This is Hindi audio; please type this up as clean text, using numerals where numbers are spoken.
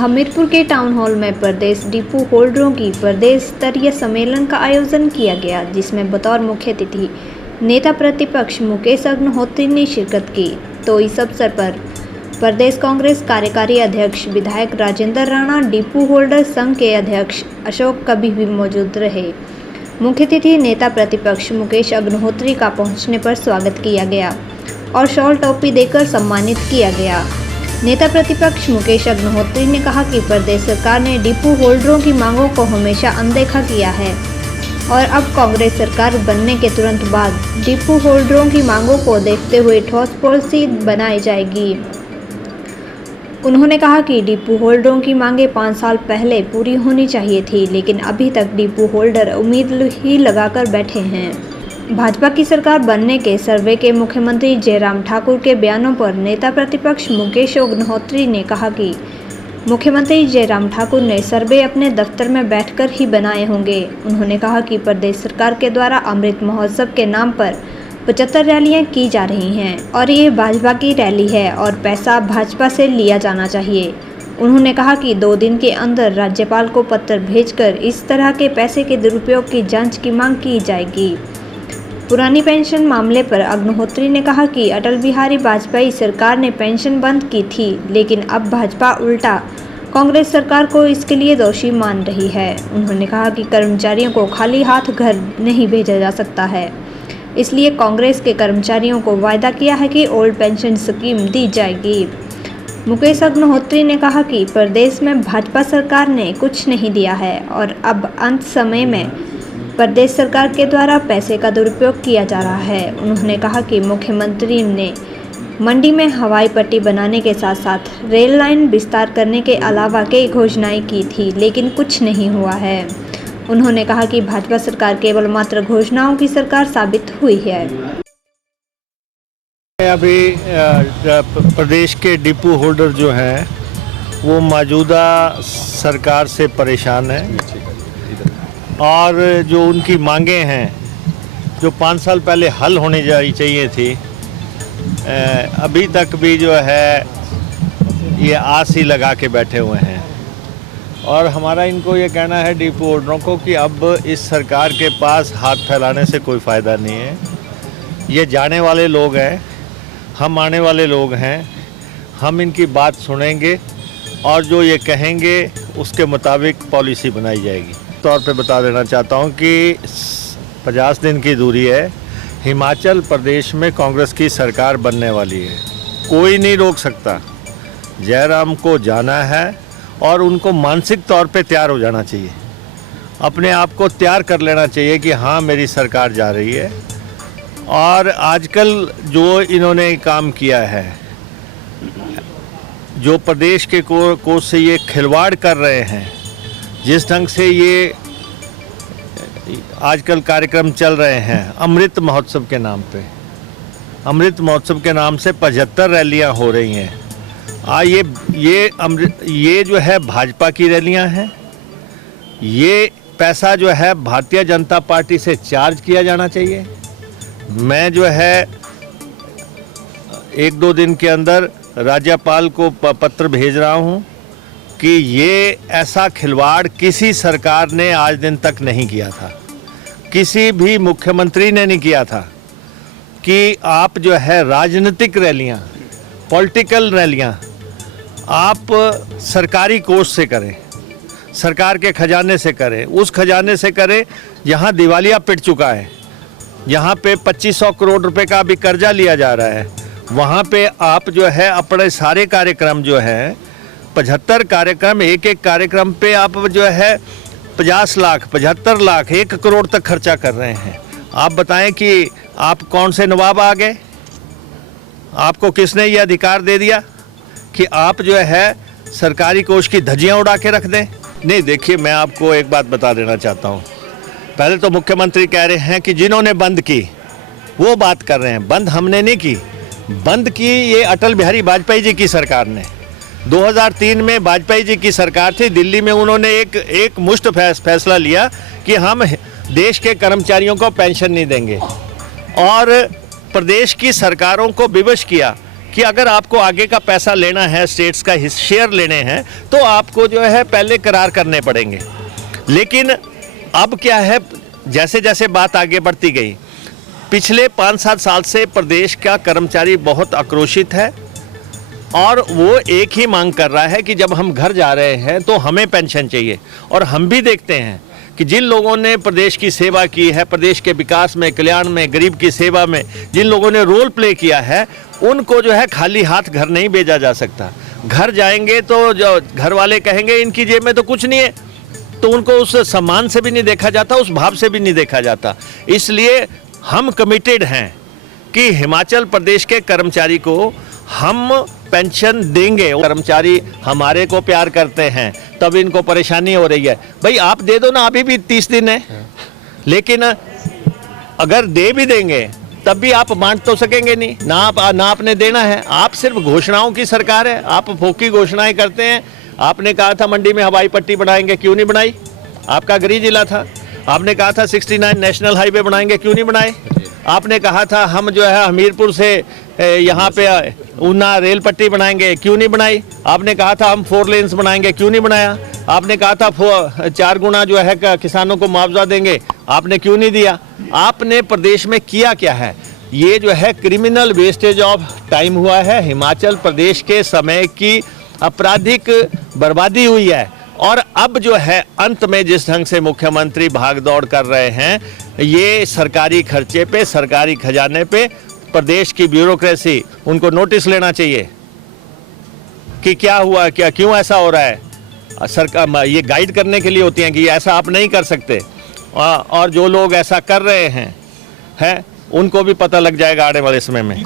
हमीरपुर के टाउन हॉल में प्रदेश डिपो होल्डरों की प्रदेश स्तरीय सम्मेलन का आयोजन किया गया, जिसमें बतौर मुख्य अतिथि नेता प्रतिपक्ष मुकेश अग्निहोत्री ने शिरकत की। तो इस अवसर पर प्रदेश कांग्रेस कार्यकारी अध्यक्ष विधायक राजेंद्र राणा, डिपो होल्डर संघ के अध्यक्ष अशोक कभी भी मौजूद रहे। मुख्य अतिथि नेता प्रतिपक्ष मुकेश अग्निहोत्री का पहुंचने पर स्वागत किया गया और शॉल टोपी देकर सम्मानित किया गया। नेता प्रतिपक्ष मुकेश अग्निहोत्री ने कहा कि प्रदेश सरकार ने डिपो होल्डरों की मांगों को हमेशा अनदेखा किया है और अब कांग्रेस सरकार बनने के तुरंत बाद डिपो होल्डरों की मांगों को देखते हुए ठोस पॉलिसी बनाई जाएगी। उन्होंने कहा कि डिपो होल्डरों की मांगें 5 साल पहले पूरी होनी चाहिए थी, लेकिन अभी तक डिपो होल्डर उम्मीद ही लगाकर बैठे हैं। भाजपा की सरकार बनने के सर्वे के मुख्यमंत्री जयराम ठाकुर के बयानों पर नेता प्रतिपक्ष मुकेश अग्निहोत्री ने कहा कि मुख्यमंत्री जयराम ठाकुर ने सर्वे अपने दफ्तर में बैठकर ही बनाए होंगे। उन्होंने कहा कि प्रदेश सरकार के द्वारा अमृत महोत्सव के नाम पर 75 रैलियां की जा रही हैं और ये भाजपा की रैली है और पैसा भाजपा से लिया जाना चाहिए। उन्होंने कहा कि 2 दिन के अंदर राज्यपाल को पत्र भेजकर इस तरह के पैसे के दुरुपयोग की जांच की मांग की जाएगी। पुरानी पेंशन मामले पर अग्निहोत्री ने कहा कि अटल बिहारी वाजपेयी सरकार ने पेंशन बंद की थी, लेकिन अब भाजपा उल्टा कांग्रेस सरकार को इसके लिए दोषी मान रही है। उन्होंने कहा कि कर्मचारियों को खाली हाथ घर नहीं भेजा जा सकता है, इसलिए कांग्रेस के कर्मचारियों को वायदा किया है कि ओल्ड पेंशन स्कीम दी जाएगी। मुकेश अग्निहोत्री ने कहा कि प्रदेश में भाजपा सरकार ने कुछ नहीं दिया है और अब अंत समय में प्रदेश सरकार के द्वारा पैसे का दुरुपयोग किया जा रहा है। उन्होंने कहा कि मुख्यमंत्री ने मंडी में हवाई पट्टी बनाने के साथ साथ रेल लाइन विस्तार करने के अलावा कई घोषणाएं की थी, लेकिन कुछ नहीं हुआ है। उन्होंने कहा कि भाजपा सरकार केवल मात्र घोषणाओं की सरकार साबित हुई है। अभी प्रदेश के डिपो होल्डर जो हैं वो मौजूदा सरकार से परेशान हैं और जो उनकी मांगें हैं जो 5 साल पहले हल होने चाहिए थी, अभी तक भी जो है ये आस ही लगा के बैठे हुए हैं। और हमारा इनको ये कहना है डिपो होल्डरों को कि अब इस सरकार के पास हाथ फैलाने से कोई फ़ायदा नहीं है। ये जाने वाले लोग हैं, हम आने वाले लोग हैं। हम इनकी बात सुनेंगे और जो ये कहेंगे उसके मुताबिक पॉलिसी बनाई जाएगी। तौर पे बता देना चाहता हूँ कि 50 दिन की दूरी है, हिमाचल प्रदेश में कांग्रेस की सरकार बनने वाली है। कोई नहीं रोक सकता। जयराम को जाना है और उनको मानसिक तौर पे तैयार हो जाना चाहिए, अपने आप को तैयार कर लेना चाहिए कि हाँ मेरी सरकार जा रही है। और आजकल जो इन्होंने काम किया है, जो प्रदेश के कोष से ये खिलवाड़ कर रहे हैं, जिस ढंग से ये आजकल कार्यक्रम चल रहे हैं अमृत महोत्सव के नाम पे, अमृत महोत्सव के नाम से 75 रैलियां हो रही हैं। ये जो है भाजपा की रैलियां हैं। ये पैसा जो है भारतीय जनता पार्टी से चार्ज किया जाना चाहिए। मैं जो है 1-2 दिन के अंदर राज्यपाल को पत्र भेज रहा हूं कि ये ऐसा खिलवाड़ किसी सरकार ने आज दिन तक नहीं किया था, किसी भी मुख्यमंत्री ने नहीं किया था कि आप जो है राजनीतिक रैलियां, पॉलिटिकल रैलियां आप सरकारी कोष से करें, सरकार के खजाने से करें, उस खजाने से करें जहां दिवालिया पिट चुका है, जहां पे 2500 करोड़ रुपए का अभी कर्जा लिया जा रहा है। वहां पे आप जो है अपने सारे कार्यक्रम जो है 75 कार्यक्रम, एक कार्यक्रम पे आप जो है 50 लाख, 75 लाख, 1 करोड़ तक खर्चा कर रहे हैं। आप बताएं कि आप कौन से नवाब आ गए? आपको किसने ये अधिकार दे दिया कि आप जो है सरकारी कोष की धज्जियां उड़ा के रख दें? नहीं, देखिए मैं आपको एक बात बता देना चाहता हूँ। पहले तो मुख्यमंत्री कह रहे हैं कि जिन्होंने बंद की वो बात कर रहे हैं, बंद हमने नहीं की। बंद की ये अटल बिहारी वाजपेयी जी की सरकार ने। 2003 में वाजपेयी जी की सरकार थी, दिल्ली में उन्होंने एक मुश्त फैसला लिया कि हम देश के कर्मचारियों को पेंशन नहीं देंगे और प्रदेश की सरकारों को विवश किया कि अगर आपको आगे का पैसा लेना है, स्टेट्स का शेयर लेने हैं, तो आपको जो है पहले करार करने पड़ेंगे। लेकिन अब क्या है, जैसे जैसे बात आगे बढ़ती गई, पिछले 5-7 साल से प्रदेश का कर्मचारी बहुत आक्रोशित है और वो एक ही मांग कर रहा है कि जब हम घर जा रहे हैं तो हमें पेंशन चाहिए। और हम भी देखते हैं कि जिन लोगों ने प्रदेश की सेवा की है, प्रदेश के विकास में, कल्याण में, गरीब की सेवा में जिन लोगों ने रोल प्ले किया है, उनको जो है खाली हाथ घर नहीं भेजा जा सकता। घर जाएंगे तो जो घर वाले कहेंगे इनकी जेब में तो कुछ नहीं है, तो उनको उस सम्मान से भी नहीं देखा जाता, उस भाव से भी नहीं देखा जाता। इसलिए हम कमिटेड हैं कि हिमाचल प्रदेश के कर्मचारी को हम पेंशन देंगे। कर्मचारी हमारे को प्यार करते हैं, तब इनको परेशानी हो रही है। भाई आप दे दो ना, अभी भी 30 दिन है, लेकिन अगर दे भी देंगे तब भी आप बांट तो सकेंगे नहीं ना, ना आपने देना है। आप सिर्फ घोषणाओं की सरकार है, आप फोकी घोषणाएं करते हैं। आपने कहा था मंडी में हवाई पट्टी बनाएंगे, क्यों नहीं बनाई? आपका गृह जिला था। आपने कहा था 69 नेशनल हाईवे बनाएंगे, क्यों नहीं बनाए? आपने कहा था हम जो है हमीरपुर से यहाँ पे ऊना रेल पट्टी बनाएंगे, क्यों नहीं बनाई? आपने कहा था हम 4 लेन्स बनाएंगे, क्यों नहीं बनाया? आपने कहा था 4 गुना जो है किसानों को मुआवजा देंगे, आपने क्यों नहीं दिया? आपने प्रदेश में किया क्या है? ये जो है क्रिमिनल वेस्टेज ऑफ टाइम हुआ है। हिमाचल प्रदेश के समय की आपराधिक बर्बादी हुई है। और अब जो है अंत में जिस ढंग से मुख्यमंत्री भागदौड़ कर रहे हैं, ये सरकारी खर्चे पे, सरकारी खजाने पे, प्रदेश की ब्यूरोक्रेसी, उनको नोटिस लेना चाहिए कि क्या हुआ, क्या क्यों ऐसा हो रहा है। सरकार ये गाइड करने के लिए होती हैं कि ऐसा आप नहीं कर सकते, और जो लोग ऐसा कर रहे हैं उनको भी पता लग जाएगा आने वाले समय में।